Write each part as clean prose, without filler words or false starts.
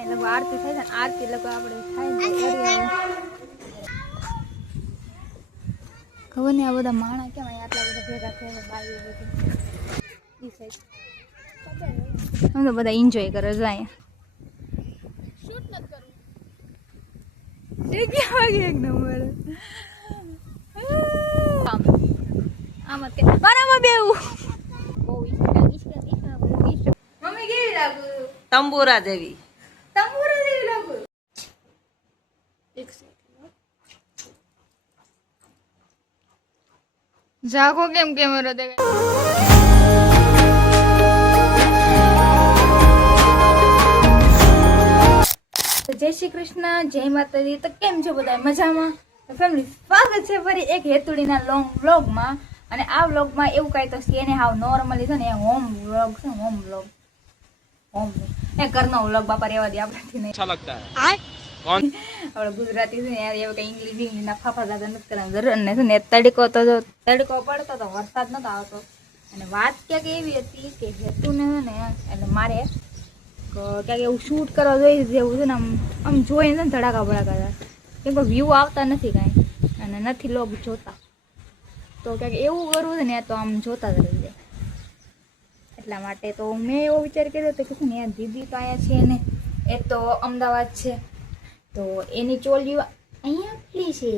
ત્યાં લગો આરતી થાય ને આરતી લગો આપણે થાય ખબર નહીં આ બધા માણા કેમ આટલા બધા ભેગા થયા બાઈ બધું ઈ સાઈડ હું તો બધા એન્જોય કરે છે અહીંયા શૂટ નથી કરવું જગ્યા વાગે એક નંબર આમાં કે બરાબર બેવું બહુ ઈચ્છા મમ્મી કેવી લાગુ તંબુરા જેવી લાગુ એક જાગો કેમ કેમેરો દેખાય જય શ્રી કૃષ્ણ જય માતાજી તો કેમ છો બધા મજામાં ફેમિલી સ્વાગત છે ફરી એક હેતુડીના લોંગ વ્લોગમાં અને આ વ્લોગમાં એવું કાંઈ તો છે ને હાવ નોર્મલી છે ને હોમ વ્લોગ છે હોમ વ્લોગ હોમ એ ઘરનો વ્લોગ બાપા રહેવા દે આપણાથી નહીં अच्छा लगता है कौन આપણે ગુજરાતી છે ને યાર એવું કંઈ ઇંગ્લિશ ના ફાફા દાદા નથી કરવાનું જરૂર ને છે ને તડકો પડતો તો વરસાદ નતો આવતો અને વાત ક્યાંક એવી હતી કે હેતુને છે ને એટલે મારે ક્યાંક એવું શૂટ કરવા જોઈએ જેવું છે ને આમ જોઈને છે ને ધડાકા ભડાકા કેમ કે વ્યૂ આવતા નથી કાંઈ અને નથી લોક જોતા તો ક્યાંક એવું કરવું છે ને તો આમ જોતા જ રહી જાય એટલા માટે તો મેં એવો વિચાર કર્યો હતો કે છે ને યાર દીદી તો અહીંયા છે ને એ તો અમદાવાદ છે તો એની ચોલીઓ અહીંયા આપલી છે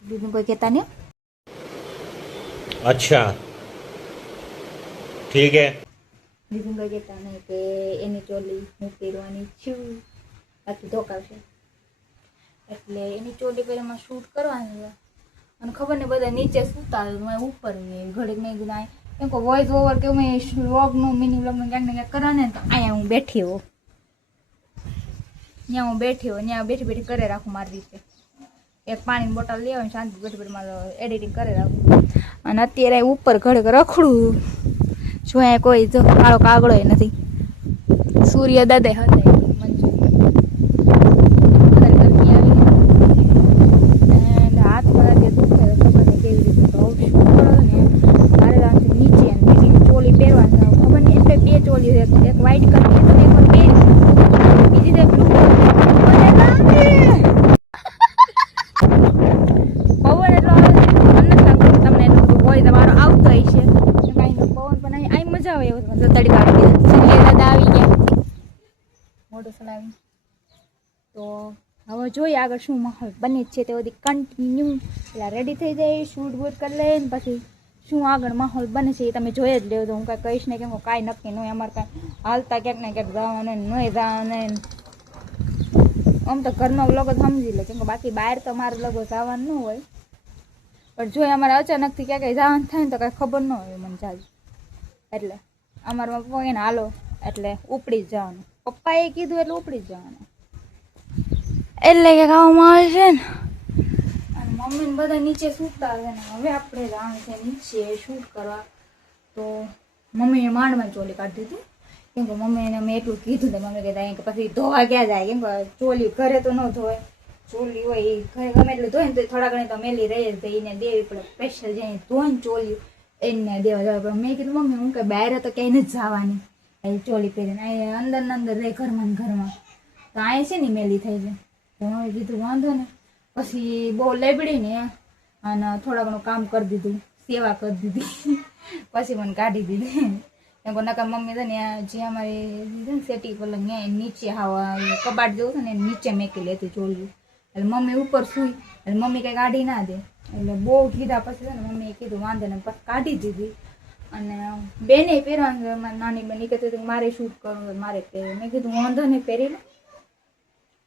દીદીને કોઈ કહેતા નહીં अच्छा ठीक है દીદીને કોઈ કહેતા નહીં કે એની ચોલી હું પહેરવાની છું બાકી ધોકાવશે એટલે એની ચોલી પહેલામાં શૂટ કરવાનું છે અને ખબર ને બધા નીચે સૂતા મેં ઉપર ઘડીક નહીં કીધું કેમ કે વોઇસ ઓવર કે મેં વ્લોગનું મિની વ્લોગનું ક્યાંક ને ક્યાંક કરવાને તો અહીંયા હું બેઠી હોઉં ત્યાં હું બેઠી હોય ત્યાં બેઠી બેઠી કરે રાખું મારી રીતે એક પાણીની બોટલ લઈ આવે શાંતિ બેઠી બેઠી મારે એડિટિંગ કરે રાખું અને અત્યારે ઉપર ઘડીક રખડું જો અહીંયા કોઈ જો કાળો કાગડો નથી સૂર્ય દાદા હતા મંજુ ગરમી આવી અને હાથ મારા જે દુખે ખબર નહીં કેવી રીતે તો શું કરો ને મારે નીચે બીજી ચોલી પહેરવાની ખબર નહીં એટલે બે ચોલી એક વ્હાઈટ કલરની તો એક પહેરી બીજી તો બ્લુ પવન એટલો આવે મને નથી લાગતું તમને એટલું બધું હોય તમારો આવતો હોય છે કાંઈ પવન પણ અહીં મજા આવે એવું તડકા આવી ગયા દાદા આવી ગયા મોટું ચલાવી તો હવે જોઈએ આગળ શું માહોલ બને છે તે બધી કન્ટિન્યુ પેલા રેડી થઈ જાય શૂટ બૂટ કરી લે ને પછી શું આગળ માહોલ બને છે એ તમે જોઈ જ લેવો તો હું કાંઈ કહીશ ને કેમ કાંઈ નક્કી નહીં અમારે કાંઈ હાલતા ક્યાંક ને ક્યાંક જવાનું નહીં જવાનું આમ તો ઘરનો વ્લોગ જ સમજી લે કેમ કે બાકી બહાર તો મારે લગો જવાનું ન હોય પણ જો અમારે અચાનકથી ક્યાં કંઈ જવાનું થાય ને તો કાંઈ ખબર ન હોય મને જાજુ એટલે અમારા પપ્પા એને હાલો એટલે ઉપડી જ જવાનું પપ્પાએ કીધું એટલે ઉપડી જ જવાનું એટલે કે ખાવામાં આવે છે ને અને મમ્મીને બધા નીચે સૂતા છે ને હવે આપણે જવાનું છે નીચે શૂટ કરવા તો મમ્મીએ માંડમાં ચોલી કાઢી દીધી કેમ કે મમ્મીને મેં એટલું કીધું તો મમ્મી કહેતા કે પછી ધોવા ક્યાં જાય કેમ કે ચોલી ઘરે તો ન ધોવાય ચોલી હોય એ ઘરે ગમે એટલું ધોય ને તો થોડા ઘણી તો મેલી રહી જ એને દેવી પડે સ્પેશિયલ જઈને ધોઈને ચોલ્યું એને દેવા જવા પડે મેં કીધું મમ્મી હું કે બહાર તો ક્યાંય નથી જવાની એ ચોલી પહેરીને અહીં અંદર ને અંદર રહે ઘરમાં ને ઘરમાં તો અહીં છે ને મેલી થઈ જાય તો મમ્મી કીધું વાંધો ને પછી બહુ લેબડી ને અને થોડા ઘણું કામ કરી દીધું સેવા કરી દીધી પછી મને કાઢી દીધી એમ કે નકર મમ્મી છે ને જે અમારી સેટી પલંગ ને નીચે હાવા કબાટ જેવું છે ને નીચે મેકી લેતી ચોલ્યું એટલે મમ્મી ઉપર સૂઈ એટલે મમ્મી કંઈ કાઢી ના દે એટલે બહુ કીધા પછી છે ને મમ્મીએ કીધું વાંધો ને પછી કાઢી દીધી અને બેને પહેરવાનું નાની બેન કહેતી હતી મારે શૂટ કરવું મારે પહેરવું મેં કીધું વાંધો નહીં પહેરી લો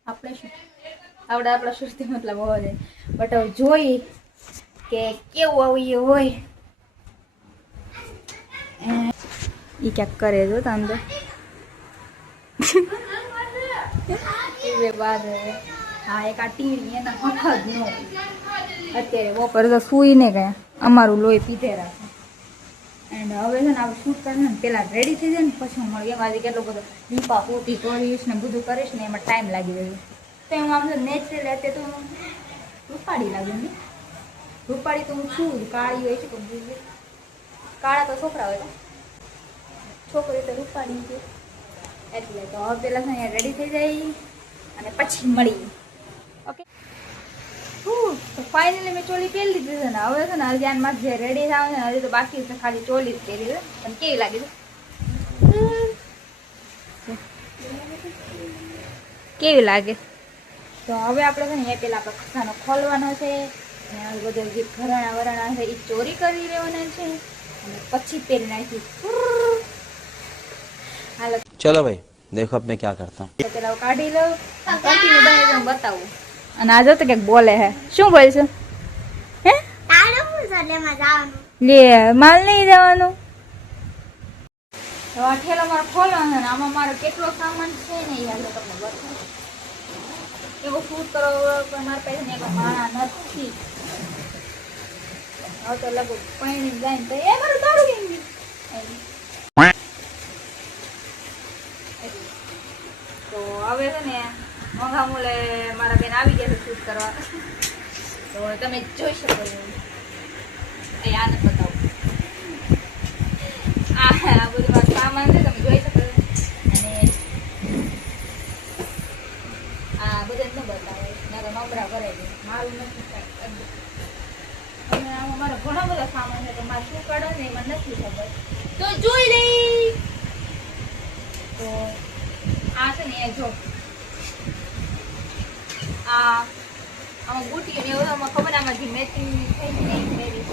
આપણે શું આપણા શૂટથી મતલબ હોય બટ હવે જોઈ કે કેવું આવું એ હોય એ ક્યાંક કરે જો તો અંદર બાદ હા એક આ ટીવી એના હઠ જ ન અત્યારે બપોરે તો સૂઈ ને ગયા અમારું લોહી પીધે રાખે એન્ડ હવે છે ને આપણે શૂટ કરીને પહેલાં રેડી થઈ જાય ને પછી હું મળી આજે કેટલો બધો લીપા પોતી કરીશ ને બધું કરીશ ને એમાં ટાઈમ લાગી રહ્યો તો હું આમ નેચરલ અત્યારે તો હું રૂપાળી લાગુ ને રૂપાળી તો હું છું કાળી હોય છે કાળા તો છોકરા હોય છોકરી તો રૂપાળી છે એટલે તો હવે પેલા છે રેડી થઈ જાય અને પછી મળીએ. ઓકે તો ફાઇનલી મેં ચોલી પહેરી લીધી છે ને હવે છે ને હજી આનમાં જે રેડી થાવ છે ને હજી તો બાકી છે ખાલી ચોલી જ પહેરી છે. પણ કેવી લાગે છે કેવી લાગે? તો હવે આપણે છે ને એ પેલા આપણે ખિસ્સાનો ખોલવાનો છે અને બધું જે ઘરણા વરણા છે એ ચોરી કરી લેવાના છે અને પછી પહેરી નાખી. હાલો चलो भाई देखो अब मैं क्या करता हूँ. તો પેલા કાઢી લઉં કન્ટિન્યુ બને બતાવું. અને આ જો તો કંઈક બોલે હે. શું બોલશું? હે લે માલ નહીં જવાનું. હવે આ ઠેલો મારે ખોલવાનો છે ને આમાં મારો કેટલો સામાન છે ને એ હાલો તમને બતાવું. એવો શૂટ કરો પણ મારા પાસે ને એક માણા નથી. હવે તો લગભગ પાણી જાય ને તો એ મારું તારું કેમ ગયું? તો હવે છે ને મોંઘા મૂલે મારા બેન આવી ગયા છે શૂટ કરવા. તો તમે જોઈ શકો છો. એ આને બતાવું. આ બધું મારો સામાન છે તમે જોઈ શકો છો. અને આ બધા ન બતાવે નબળા ભરાય છે મારું નથી કાંઈ. અને આમાં મારો ઘણો બધો સામાન છે તો મારે શું કાઢો ને એમાં નથી ખબર તો જોઈ લઈ. તો આ છે ને એ જો આમાં બુટી ને એવું આમાં ખબર આમાં જે મેચિંગ થઈ ને મેરી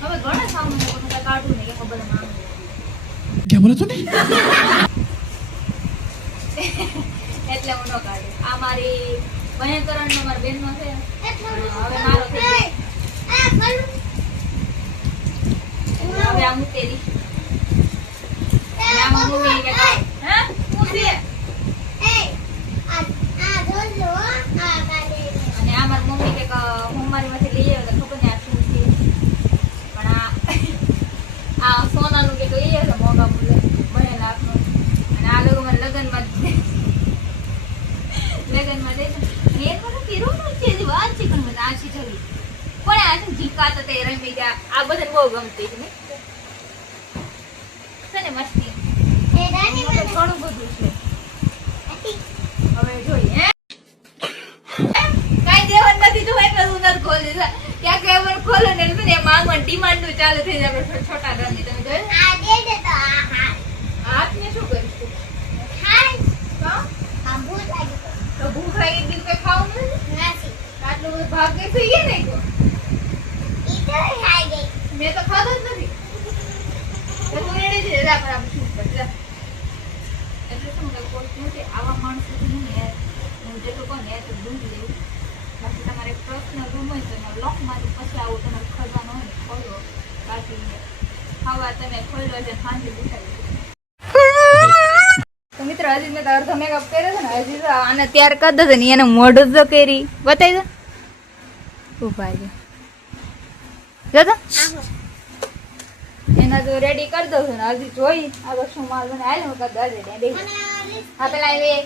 હવે ઘણા સામાન છે પણ કાઢું ને કે ખબર માંગ क्या बोला तूने? એટલે હું ન કાઢું. આ મારી ભયંકરણ નો મારા બેન નો છે હવે મારો થઈ ગયો. હવે આ મુતેરી આમાં મૂવી કે હે મૂવી અને આ મારી મમ્મી કે હું મારી માંથી લઈ આવ્યો તો ખબર ને આ શું છે પણ આ સોનાનું કે લઈ આવ્યો મોંઘા મૂલ્ય 2 લાખનું. અને આ લોકો મને લગ્નમાં દે ને એક વખત પીરોનું છે જે વાત છે પણ મને આ છે જવી પણ આ છે જીકા તો તે રમી ગયા આ બધાને બહુ ગમતી છે ને મસ્તી ઘણું બધું છે. હવે જોઈએ કાઈ દેવાનું નથી જો એટલે હું નથી ખોલી ક્યાં કઈ ખોલો ને એટલે એ માંગવા ડિમાન્ડ નું ચાલુ થઈ જાય છોટા રંગી. તમે જોયું હાથ ને શું કરીશું તો ભૂખ લાગી બીજું કઈ ખાવું નથી આટલું બધું ભાગ ગઈ થઈ ગયા ને મેં તો ખાધો જ નથી. તો તું રેડી છે જા પર આપણે શૂટ કરી જા. એટલે શું મને કોઈ નથી આવા માણસો નહીં યાર હું જેટલું કોને યાર તો દૂધ લેવું બાકી તમારે પર્સનલ રૂમ હોય તો લોકમાંથી પછી આવું તમારે ખોલવાનો હોય ને ખોલો બાકી ખાવા તમે ખોલ્યો છે સાંજે દેખાડી. તો મિત્રો હજી મેં તો અડધો મેકઅપ કર્યો છે ને હજી તો આને તૈયાર કરી દે ને એને મોઢું જ કરી બતાવી દે ઉભા છે જો તો એના તો રેડી કરી દઉં છું ને હજી જોઈ આગળ શું માલ બને હાલ હું કરી દે હા પેલા આવી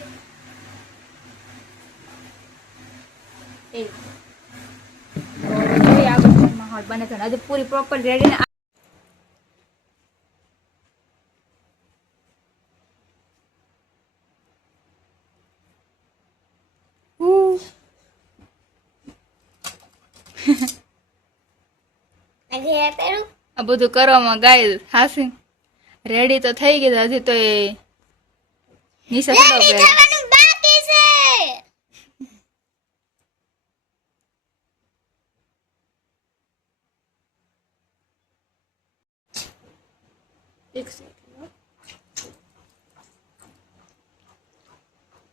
જોઈ આગળ માહોલ બને છે ને હજી પૂરી પ્રોપર રેડી ને આ બધું કરવામાં ગાય હાસી રેડી તો થઈ ગઈ હજી તો એ નીચે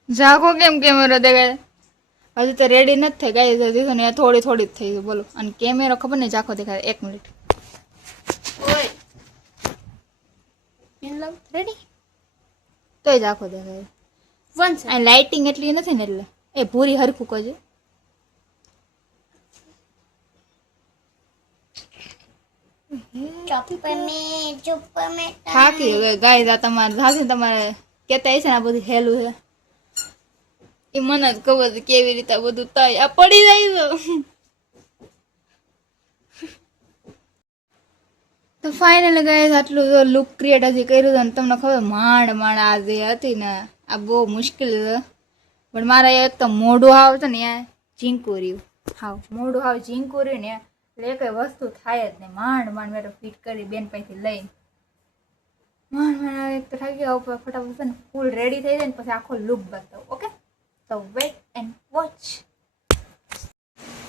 જાગો કેમ કેમેરો દેખાય હજી તો રેડી નથી થઈ ગાય હજી તો ને થોડી થોડી જ થઈ ગઈ બોલો. અને કેમેરો ખબર નહીં ઝાખો દેખાય. 1 મિનિટ રેડી તોય ઝાખો દેખાય. આ લાઇટિંગ એટલી નથી ને એટલે એ પૂરી હરખું કરજો. થાકી હવે ગાય તમારે કેતા છે ને આ બધું હેલું છે એ મને જ ખબર છે કેવી રીતે બધું થાય આ પડી જાય તો ફાઇનલી ગાઈસ આટલું જો લુક ક્રિએટ હજી કર્યું હતું ને તમને ખબર માંડ આ જે હતી ને આ બહુ મુશ્કેલ છે પણ મારા એક તો મોઢું હાવ છે ને ત્યાં ઝીંકું રહ્યું હાવ મોઢું હાવ ઝીંકું રહ્યું ને એટલે એ કઈ વસ્તુ થાય જ નહીં માંડ મેં તો ફિટ કરી બેન પાસેથી લઈને માંડ એક તો થઈ ગયા ઉપર ફટાફટ છે ને ફૂલ રેડી થઈ જાય ને પછી આખો લુક બતાવું ઓકે તો વેટ એન્ડ વોચ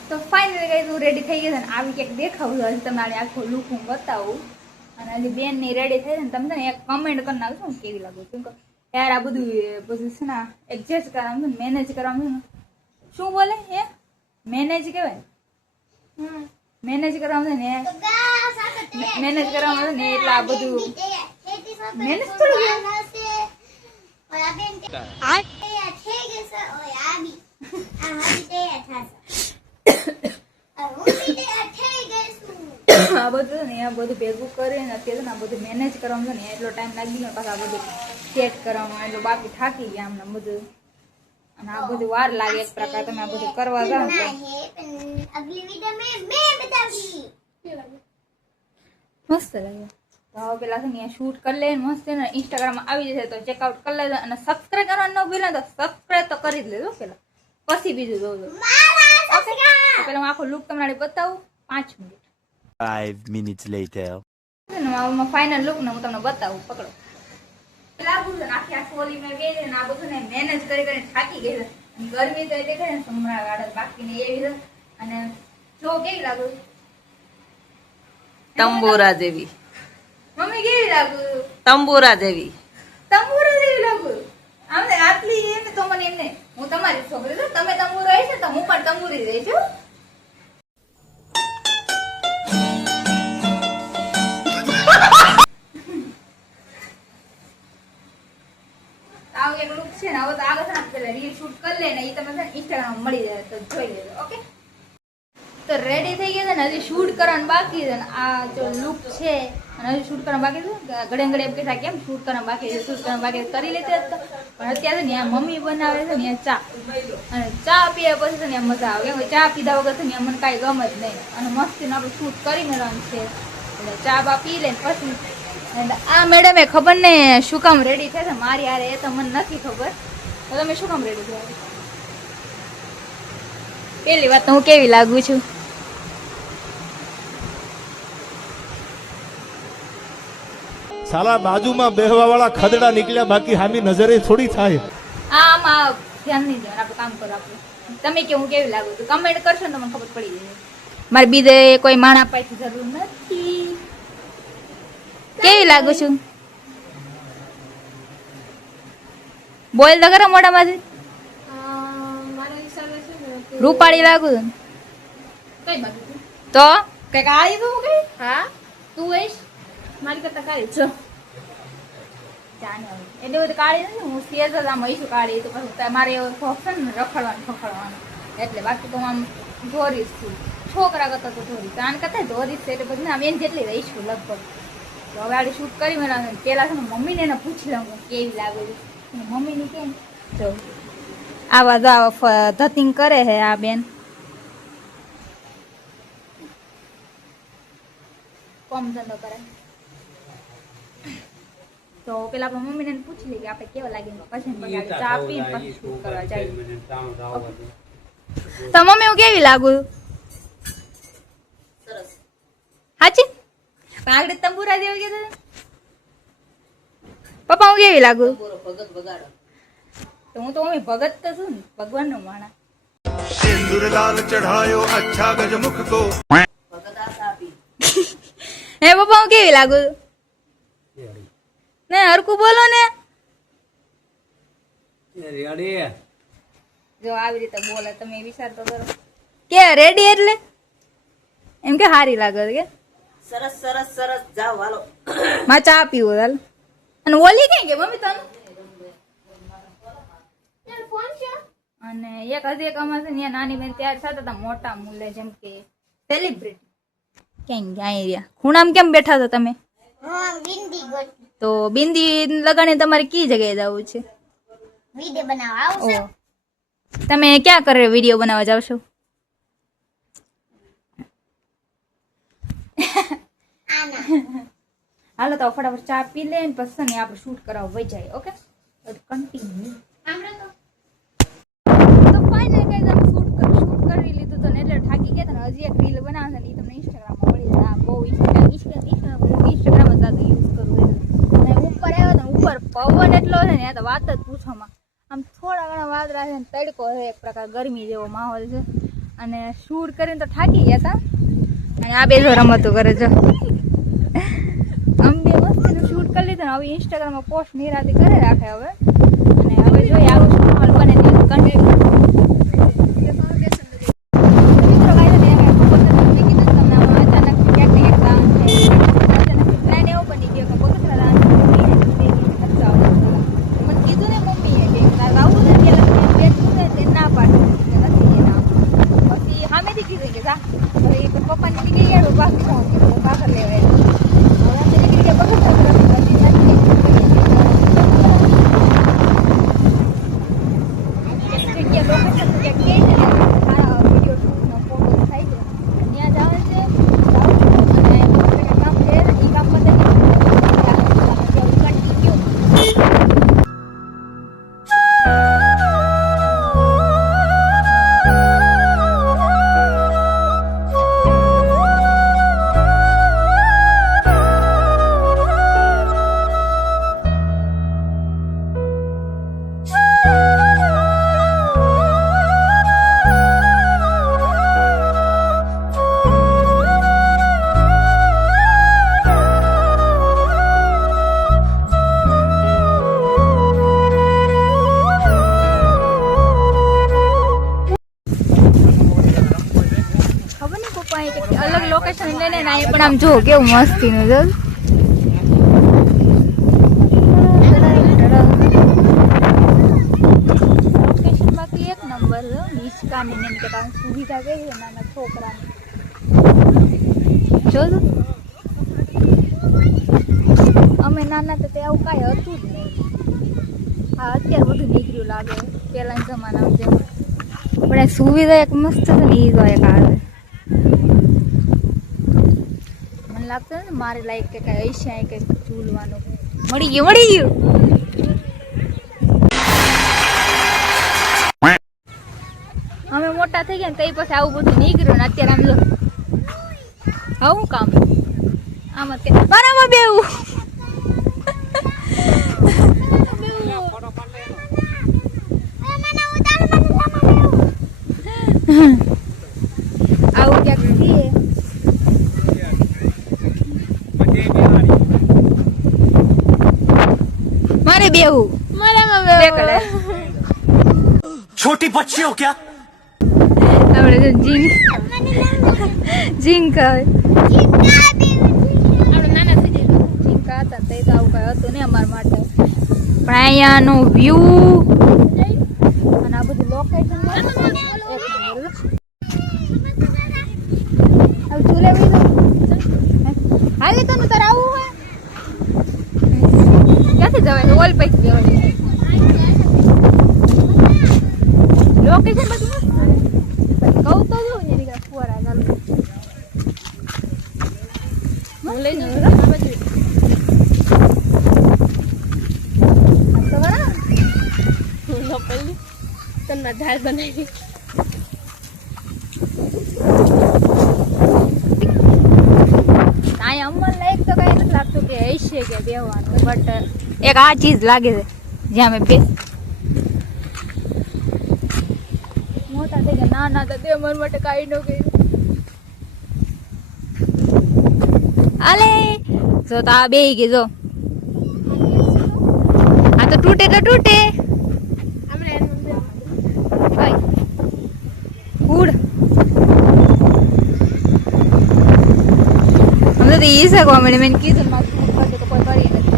તો ફાઇનલી ગાઈસ હું રેડી થઈ ગઈ છે ને આવી ક્યાંક દેખાવું હજી તમારે આખો લુક હું બતાવું અને હજી બેનની રેડી થઈ છે ને તમે છે ને એક કમેન્ટ કરી નાખજો હું કેવી લાગુ કેમ કે યાર આ બધું છે ને એડજસ્ટ કરવાનું છે ને મેનેજ કરવાનું છે ને શું બોલે એ મેનેજ કહેવાય મેનેજ કરવાનું છે ને મેનેજ કરવાનું છે ને એટલે આ બધું મેનેજ થોડું આ બધું ને આ બધું ભેગું કરીને અત્યારે ને આ બધું મેનેજ કરવાનું છે ને એટલો ટાઈમ લાગી ગયો પાછું આ બધું સેટ કરવામાં એટલું બાકી થાકી ગયા આમને બધું અને આ બધું વાર લાગે એક પ્રકાર તમે આ બધું કરવા જાઓ તો મસ્ત લાગે તો હવે પેલા છે ને શૂટ કરી લે મસ્ત ને ઇન્સ્ટાગ્રામમાં આવી જશે તો ચેકઆઉટ કરી લેજો અને સબસ્ક્રાઇબ કરવાનું ન ભૂલે તો સબસ્ક્રાઇબ તો કરી જ લેજો પેલા પછી બીજું જોજો પેલા હું આખો લુક તમને બતાવું 5 minute 5 minutes later. Final look ને હું તમને બતાવું પકડો લાગુ છે આખી આ સોલી મેં ગઈ છે ને આ બધું ને મેનેજ કરી થાકી ગઈ છે ગરમી તો એ દેખાય ને સમરા ગાડર બાકી ને એવી છે અને જો કેવી લાગુ તંબોરા જેવી મમ્મી કેવી લાગુ તંબોરા જેવી લાગુ આમને આટલી એમ તો મને એમને હું તમારી છોકરી છું તમે તંબુરો રહી છે તો હું પણ તંબુરી રહી છું આવું એક લુક છે ને હવે તો આગળ છે ને પેલા રીલ શૂટ કરી લે ને એ તમે છે ને ઇન્સ્ટાગ્રામ મળી જાય તો જોઈ લેજો ઓકે તો રેડી થઈ ગયા છે ને હજી શૂટ કરવાનું બાકી છે ને આ જો લુક છે અને હજી શૂટ કરવાનું બાકી છે ઘડે એમ કહેતા કેમ શૂટ કરવાનું બાકી છે શૂટ કરવાનું બાકી કરી લેતી હતા પણ અત્યારે છે ને આ મમ્મી બનાવે છે ને ચા અને ચા પીયા પછી છે ને મજા આવે કેમ ચા પીધા વગર છે ને મને કાંઈ ગમે જ નહીં અને મસ્તીને આપણે શૂટ કરી મેળવાનું છે એટલે ચા બા પી લે પછી આ મેડમે ખબર ને શું કામ રેડી છે મારી હારે એ તો મને નથી ખબર તો તમે શું કામ રેડી થયા પેલી વાત તો હું કેવી લાગુ છું સાલા બાજુમાં બેહવા વાળા ખદડા નીકળ્યા બાકી હામી નજરે થોડી થાય આમાં ધ્યાન નહીં દેવાનું આપણે કામ કરો આપણે તમે કે હું કેવી લાગુ છું કમેન્ટ કરશો ને તમને ખબર પડી જશે મારે બીજે કોઈ માણા પાસેથી જરૂર નથી કેવી લાગુ છું બોલ તો ખરા મોઢામાંથી રૂપાળી લાગુ છું કઈ બાજુ તો કઈ કાળી તું કઈ હા તું કઈશ મારી કરતા કાળી છો એટલે બધું કાળી નથી હું સેજ જ આમ હઈશું કાળી તો પછી મારે એવો શોખ છે ને રખડવાનું એટલે બાકી તો આમ ધોરીશ છું છોકરા કરતા તો ધોરીશ આને કરતા ધોરીશ છે એટલે પછી આમ એને જેટલી રહીશું લગભગ તો હવે આડી શૂટ કરી મેળા પેલા છે ને મમ્મીને એને પૂછી લઉં કેવી લાગે છે મમ્મીની કેમ જો આવા જ ધતિંગ કરે છે આ બેન કોમ ધંધો કરે તો પેલા આપણે મમ્મીને પૂછી લઈએ કે આપણે કેવા લાગે પછી ચા પી પછી શૂટ કરવા જાય તો મમ્મી હું કેવી લાગુ હાચી આગળ તંબુરા જેવું કીધું પપ્પા હું કેવી લાગુ તો હું તો મમ્મી ભગત તો છું ને ભગવાન નો માણા सिंदूर लाल चढ़ायो अच्छा गजमुख को હે પપ્પા હું કેવી લાગુ ને હરકું બોલો ને જો આવી રીતે બોલે તમે વિચાર તો કરો કે રેડી એટલે એમ કે હારી લાગે કે સરસ સરસ સરસ જાઓ હાલો માં ચા પીવો હાલ અને ઓલી કઈ કે મમ્મી તને અને એક હજી એક અમારે છે ને નાની બેન તૈયાર થતા હતા મોટા મૂલે જેમ કે સેલિબ્રિટી ક્યાં ગયા રહ્યા ખૂણામાં કેમ બેઠા છો તમે તો બિંદી લગાડીને તમારે કઈ જગ્યાએ જવું છે વિડિયો બનાવવા આવશે તમે ક્યાં કરે વિડીયો બનાવવા જાવ છો આ હાલો તો ફટાફટ ચા પી લે ને પછી ને આપણે શૂટ કરાવવા વઈ જાય. Okay continue. તો ફાઇનલ ગાઈસ આપણે શૂટ કરી લીધું તો ને એટલે થાકી ગયા હતા ને હજી એક રીલ બનાવશે ને એ તમને ઇન્સ્ટાગ્રામમાં મળી જશે. આ બહુ ઇન્સ્ટાગ્રામ જ યુઝ કરું અને ઉપર આવ્યો તો ઉપર પવન એટલો છે ને તો વાત જ પૂછવામાં. આમ થોડા ઘણા વાદળા છે ને તડકો છે, એક પ્રકાર ગરમી જેવો માહોલ છે અને શૂટ કરીને તો થાકી ગયા હતા. અને આ બે જો રમતો કરે છે. આમ બે મસ્તીનું શૂટ કરી લીધું ને હવે ઇન્સ્ટાગ્રામમાં પોસ્ટ નિરાતે કરે રાખે હવે. અને હવે જોઈએ આવું શું માહોલ બને ત્યાં કન્ટિન્યુ. અલગ લોકેશન લઈને ને પણ આમ જો કેવું મસ્તીનું જો. લોકેશન બાકી એક નંબર છે. નિષ્કાની ને કે કામ સુવિધા કઈ છે નાના છોકરાની જો. અમે નાના તો તે આવું કાંઈ હતું જ નહીં. હા અત્યારે બધું નીકળ્યું લાગે પહેલાના જમાનામાં જેમ. પણ સુવિધા એક મસ્ત છે ને એ જો એક આવે. લાગતું ને મારે લાઈક કે કઈ હશે કઈ ઝૂલવાનું. મળી ગયું. અમે મોટા થઈ ગયા ને તઈ પછી આવું બધું નીકળ્યું ને અત્યારે આમ જો આવું કામ આમ અત્યારે બરાબર બેવું આવું ક્યાંક છીએ. મારે બેવું મારામાં छोटी बच्ची हो क्या? આપણે જો ઝીંક આવે આપણે નાના થઈ જાય ઝીંકા હતા તે તો આવું કઈ હતું ને અમારા માટે. પણ અહીંયાનો વ્યૂ અને આ બધું લોકેશન હાલે તને તારે આવું હોય ક્યાંથી જવાય? ઓલ પૈકી જવાય. લોકેશન બધું કહું તો જો ને નીકળે ફુવારા ચાલુ હું લઈ જાઉં આ બાજુ તો બરા હું લોપલી તને ધાર બનાવી આય અમલ લાઈક તો કઈ નથી લાગતું કે હશે કે બેહવાનું બટ એક આ ચીજ લાગે છે જ્યાં મેં બેસ મોટા થઈ ગયા નાના હતા તે મન માટે કાંઈ ન કર્યું. આલે જો તો આ બે ગઈ જો આ તો તૂટે ફૂડ અમને તો ઈ શકવા મળે. મેં કીધું મારું ફૂડ કરતો તો કોઈ કરી નથી.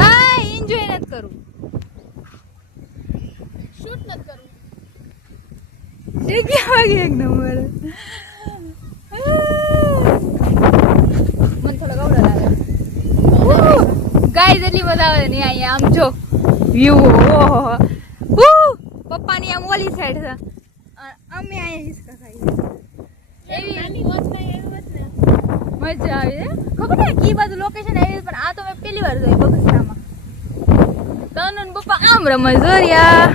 હા એન્જોય નથી કરવું શૂટ નથી કરવું. જગ્યા વાગે એક નંબર મને થોડો ગવડો લાગે. ગાય જેટલી મજા આવે ને અહીંયા આમ જો વ્યૂ. ઓહો પપ્પાની આમ ઓલી સાઈડ છે અમે અહીંયા હિસકા ખાઈએ. એવી મજા આવી ખબર ને કી બાજુ લોકેશન આવી પણ આ તો મેં પહેલી વાર જોઈ બગસરામાં. તનુ ને પપ્પા આમ રમે જોરિયા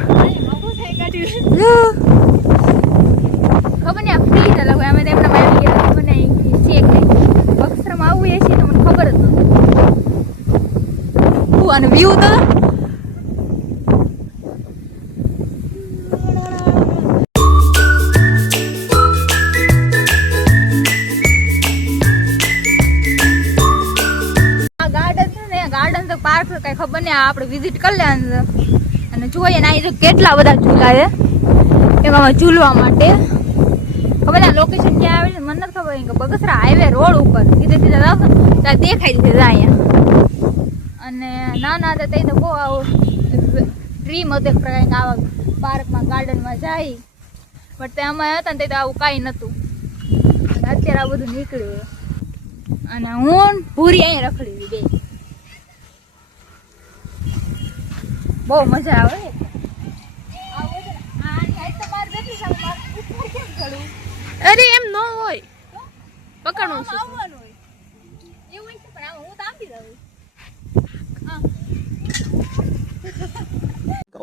ખબર ને આ ફ્રી જ અલગ અમે એમના આવી ગયા ખબર ને છે કે બગસરામાં આવું એ છે તો મને ખબર જ નહોતું. અને વ્યૂ તો પાર્ક કઈ ખબર નહીં આપણે વિઝિટ કરી લે અને જોઈએ ને અહીં કેટલા બધા ઝૂલા છે એમાં ઝૂલવા માટે ખબર ને લોકેશન ક્યાં આવે છે મને નથી ખબર કે બગસરા હાઈવે રોડ ઉપર સીધે સીધા આવશે ત્યાં દેખાઈ દીધે અહીંયા અને નાના હતા તે તો બહુ આવું ડ્રીમ હતું એક પ્રકાર આવા પાર્કમાં ગાર્ડનમાં જાય બટ તે અમે હતા ને તે તો આવું કાંઈ નહોતું અત્યારે આ બધું નીકળ્યું અને હું ભૂરી અહીંયા રખડી હતી બે બહુ મજા આવે અરે એમ ન હોય પકડવું છે એવું છે પણ હું તો આપી દઉં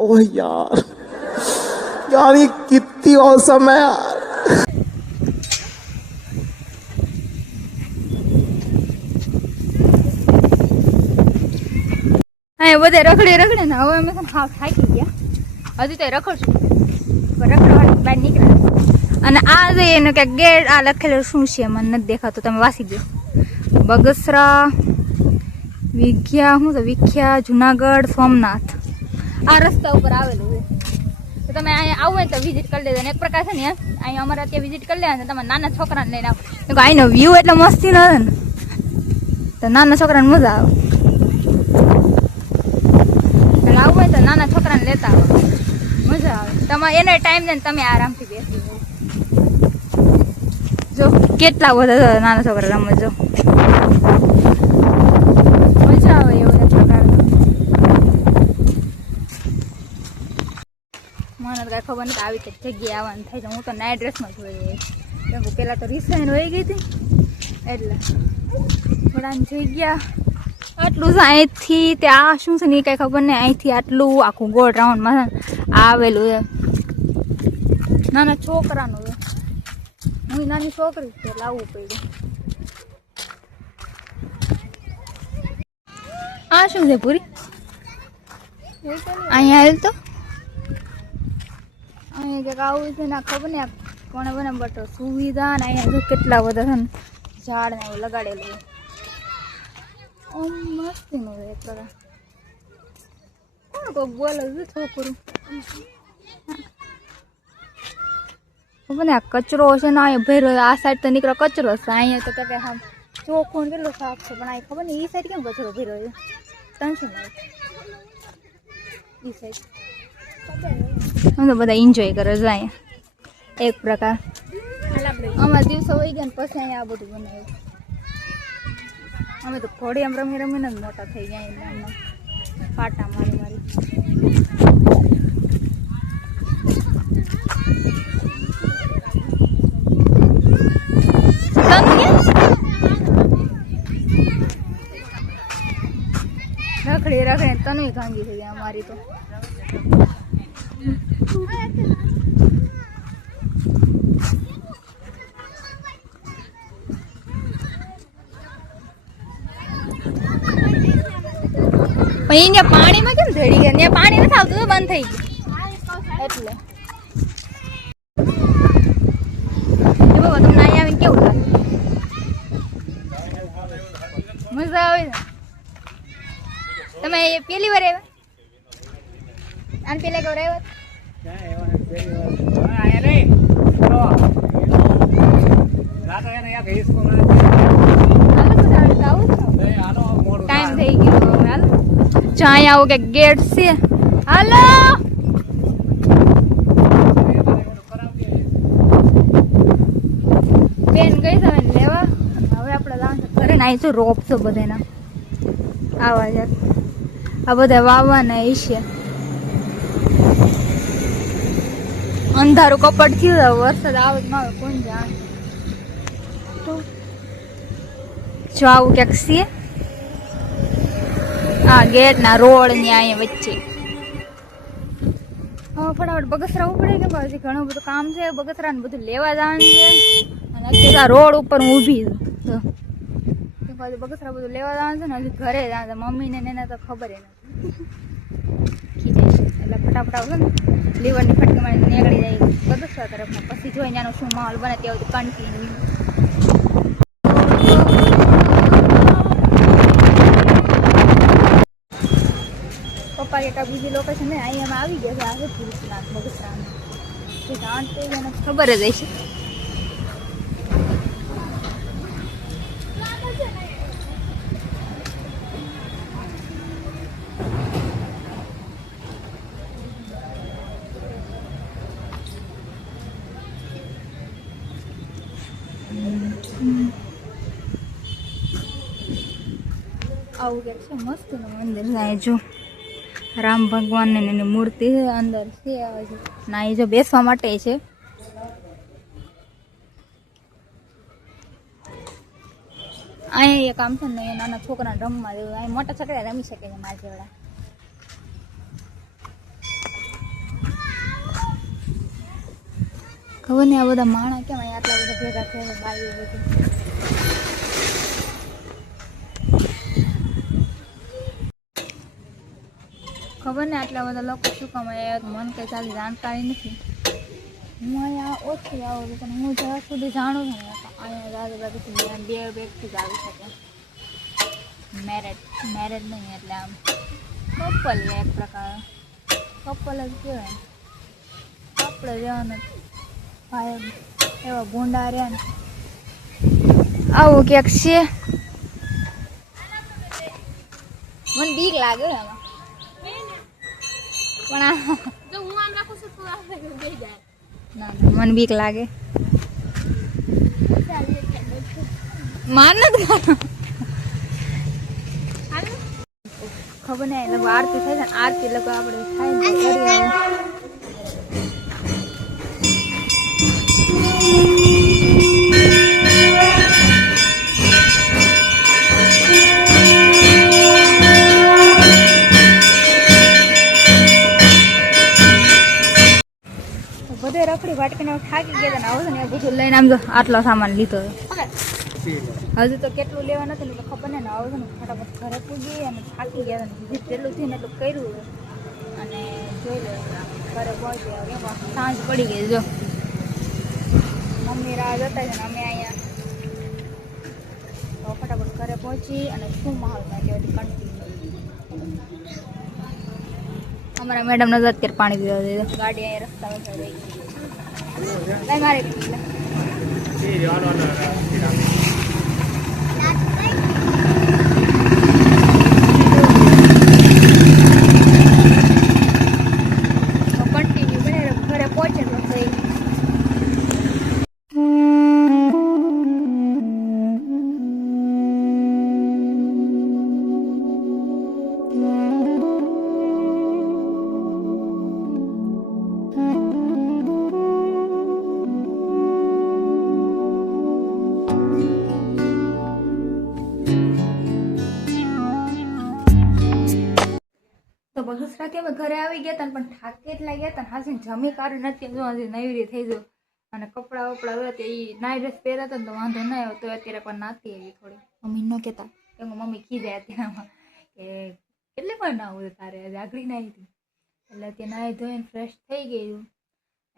ओह यार यार ये कितनी औसम है यार. હા બધે રખડે રખડે ને હવે અમે હાવ થાકી ગયા હજી તો રખડશું રખડવાની બહાર નીકળ્યા અને આ જોઈએ ને કે ગેટ આ લખેલું શું છે મને નથી દેખાતું તમે વાંચી દો બગસરા વિખ્યા જુનાગઢ સોમનાથ આ રસ્તા ઉપર આવેલું છે તો તમે અહીંયા આવો તો વિઝિટ કરી લેજો અને એક પ્રકાર છે ને અહીંયા અમારે ત્યાં વિઝિટ કરી લેવા તમે નાના છોકરાને લઈને આવો કેમ કે અહીંનો વ્યૂ એટલે મસ્તી ન હોય ને તો નાના છોકરાને મજા આવે આવું હોય તો નાના છોકરાને લેતા આવો મજા આવે તમારે એને ટાઈમ દે ને તમે આરામથી બેસી જો કેટલા બધા નાના છોકરા રમે જો મજા આવે એવું એક પ્રકારનું મને તો કાંઈ ખબર નથી આવી કંઈક જગ્યાએ આવવાનું થાય છે હું તો નાઇટ ડ્રેસમાં જોઈ કેમ કે પહેલાં તો રિસાઈન વહી ગઈ હતી એટલે બધાને જગ્યા આટલું છે અહીંથી ત્યાં શું છે ને એ કાંઈ ખબર નહીં અહીંથી આટલું આખું ગોળ રાઉન્ડમાં આવેલું છે નાના છોકરાનું છે હું નાની છોકરી છે લાવવું પડ્યું આ શું છે પૂરી અહીંયા આવેલ તો અહીંયા કંઈક આવું છે ને ખબર ને કોને બને બટ સુવિધા ને અહીંયા જો કેટલા બધા છે ને ઝાડ ને એવું લગાડેલું મસ્તીનું એક પ્રકાર કોણ કોક બોલે છે છોકરું ખબર ને આ કચરો છે ને અહીંયા ભેરો આ સાઈડ તો નીકળો કચરો છે અહીંયા તો કે હા ચોખ્ખું કેટલું સાફ છે પણ આ ખબર ને એ સાઈડ કેમ કચરો ભેરો છે ટેન્શન નહીં એ સાઈડ અમે તો બધા એન્જોય કરે છે અહીંયા એક પ્રકાર અમારા દિવસો હોય ગયા ને પછી અહીંયા આ બધું બનાવ્યું અમે તો ઘોડી આમ રમી રમીને જ મોટા થઈ ગયા એટલે આમાં પાટા મારી મારી રખડી રખડી તને ભાંગી થઈ જાય અમારી તો અહીંયા પાણીમાં કેમ ચડી ગયા ત્યાં પાણી નથી આવતું તો બંધ થઈ ગયું એટલે બાબા તમને અહીંયા આવીને કેવું લાગે મજા આવે ને તમે પહેલી વાર આવ્યા આને પેલા કવર ટાઈમ થઈ ગયો હાલ ચાય આવો કે ગેટ છે હાલો બેન ગઈ તમે લેવા હવે આપણે લાવવાનું ઘરે ને આવીશું રોપ છો બધાના આવા યાર આ બધા વાવવાના છે અંધારું કપડ થયું વરસાદ આવે જ આવે કોણ જાણે બતાવું. જો આવું ક્યાંક છે. આ ગેટ ના રોડ ની અહીંયા વચ્ચે. હા ફટાફટ બગસરા ઉપડે કે પછી ઘણું બધું કામ છે. બગસરા ને બધું લેવા જવાનું છે. અને અત્યારે રોડ ઉપર હું ઊભી છું. તો પછી બગસરા બધું લેવા જવાનું છે ને હજી ઘરે જવાનું. મમ્મીને એને તો ખબર નથી. એટલે ફટાફટ આવશે ને લીવરની ફટકી મારી નીકળી જાય બગસરા તરફમાં. પછી જોઈ ત્યાંનો શું માહોલ બને ત્યાં બધું કન્ટિન્યુ. પપ્પા કે બીજી લોકેશન ને અહીંયા આવી ગયા છે. આવે પુરુષનાથ બગસરામાં જાણતે એને ખબર જ હશે. આવું કે છે મસ્ત મંદિર છે. જો રામ ભગવાન ને એની મૂર્તિ અંદર છે. ના એ જો બેસવા માટે છે. અહીંયા એક આમ છે ને નાના છોકરા રમવા દેવું. અહીં મોટા છોકરા રમી શકે છે મારા જેવડા. ખબર નહીં આ બધા માણા કેમ અહીંયા આટલા બધા ભેગા થયા બાયું બધું. ખબર ને આટલા બધા લોકો શું કામ આવ્યા મને કંઈ સારી જાણકારી નથી. હું અહીંયા ઓછી આવું છું પણ હું જ્યાં સુધી જાણું છું ને અહીંયા આજુબાજુથી બે વ્યક્તિ જ આવી શકે. મેરેજ નહીં એટલે આમ કપલ એક પ્રકાર કપલ જ કહેવાય. આપણે રહેવાનું ભાઈ એવા ગુંડા રહ્યા ને આવું ક્યાંક છે. મને બીક લાગે એમાં પણ જો હું આમ રાખું છું તો આ બેસી જાય. ના મને બીક લાગે. માન નથી ખબર નહીં લોકો આરતી થાય છે ને આરતી લોકો આપણે થાય ને બધે રખડી વાટકીને થાકી ગયા હતા ને આવું છે ને એ બધું લઈને આમ જો આટલો સામાન લીધો. હજુ તો કેટલું લેવા નથી એટલે ખબર નહીં ને આવું છે ને ફટાફટ ઘરે પૂગી અને થાકી ગયા હતા. જેટલું થયું ને એટલું કર્યું અને જોઈ લો ઘરે પહોંચ્યા. કેમ સાંજ પડી ગઈ. જો મમ્મી રાહ જતા છે ને અમે અહીંયા ફટાફટ ઘરે પહોંચી અને શું માહોલ નાખ્યો કન્ટિન્યુ. અમારા મેડમ નજર અત્યારે પાણી પીવા દે. ગાડી અહીંયા રસ્તા વચ્ચે રહી ગઈ. મારે કન્ટિન્યુ બને ઘરે પહોંચે તો સહી. તો બગસરાથી અમે ઘરે આવી ગયા હતા પણ થાકે એટલા ગયા હતા હાસીને જમી કાઢી નથી. જો હજી નવરી થઈ ગયો અને કપડાં વપડા હોય તો એ નાઈ ડ્રેસ પહેર્યા હતા ને તો વાંધો ન આવ્યો. તો અત્યારે પણ નાતી આવી થોડી. મમ્મી ન કહેતા કે મમ્મી ખીજાય અત્યારમાં કે કેટલી પણ ના હોય તારે આગળી નાહી હતી એટલે અત્યારે નાહી ધોઈને ફ્રેશ થઈ ગયું.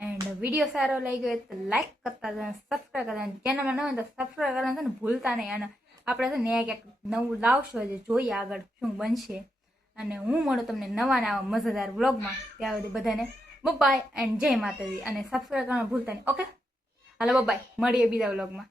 એન્ડ વિડીયો સારો લાગી ગયો તો લાઈક કરતા હતા, સબસ્ક્રાઈબ કરતા. ચેનલમાં ન હોય તો સબસ્ક્રાઈબ કરવાનું છે ને ભૂલતા નહીં. અને આપણે છે ને ક્યાંક નવું લાવશું હજી જોઈએ આગળ શું બનશે. અને હું મળું તમને નવા મજેદાર વ્લોગમાં. ત્યાં સુધી બધાને બાય એન્ડ જય માતાજી. અને સબસ્ક્રાઈબ કરવાનું ભૂલતા નહીં. ઓકે હાલો બાય, મળીએ બીજા વ્લોગમાં.